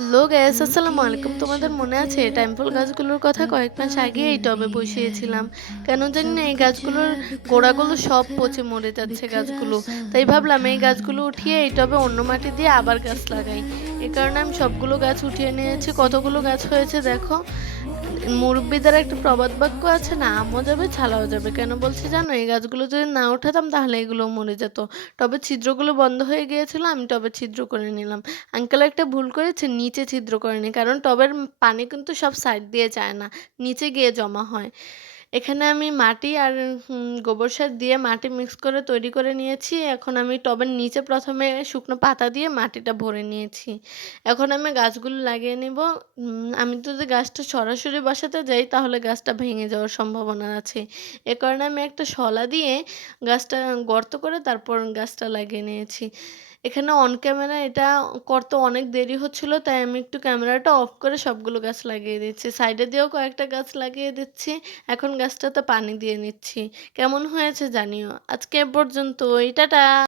Hello guys, আসসালামু আলাইকুম। তোমাদের মনে আছে টাইম ফুল গাছগুলোর কথা কয়েক মাস আগে এই টবে বসিয়েছিলাম। কেন জানি না এই গাছগুলোর গোড়াগুলো সব পচে মরে যাচ্ছে গাছগুলো। তাই ভাবলাম এই গাছগুলো উঠিয়ে এই টবে অন্য মাটি দিয়ে আবার গাছ লাগাই। এ কারণে আমি সবগুলো গাছ উঠিয়ে নিয়েছি। কতগুলো গাছ হয়েছে দেখো। মুরব্বিদের একটা প্রবাদ বাক্য আছে না, আমও যাবে ছালাও যাবে। কেন বলছি জানো? এই গাছগুলো যদি না উঠাতাম তাহলে এগুলো মরে যেত। টবের ছিদ্রগুলো বন্ধ হয়ে গিয়েছিল, আমি টবে ছিদ্র করে নিলাম। আঙ্কেল একটা ভুল করেছে, নিচে ছিদ্র করেনি। কারণ টবের পানি কিন্তু সব সাইড দিয়ে যায় না, নিচে গিয়ে জমা হয়। এখানে আমি মাটি আর গোবর সার দিয়ে মাটি মিক্স করে তৈরি করে নিয়েছি। এখন আমি টবের নিচে প্রথমে শুকনো পাতা দিয়ে মাটিটা ভরে নিয়েছি। এখন আমি গাছগুলো লাগিয়ে নিব। আমি যদি গাছটা সরাসরি বসাতে যাই তাহলে গাছটা ভেঙে যাওয়ার সম্ভাবনা আছে। এ কারণে আমি একটা শলা দিয়ে গাছটা গর্ত করে তারপর গাছটা লাগিয়ে নিয়েছি। এখানে অন ক্যামেরা এটা করতে অনেক দেরি হচ্ছিল, তাই আমি একটু ক্যামেরাটা অফ করে সবগুলো গাছ লাগিয়ে দিচ্ছি। সাইডে দিয়েও কয়েকটা গাছ লাগিয়ে দিচ্ছি। এখন গাছটাতে পানি দিয়ে নিচ্ছি। কেমন হয়েছে জানিও। আজকে এ পর্যন্তই। টাটা।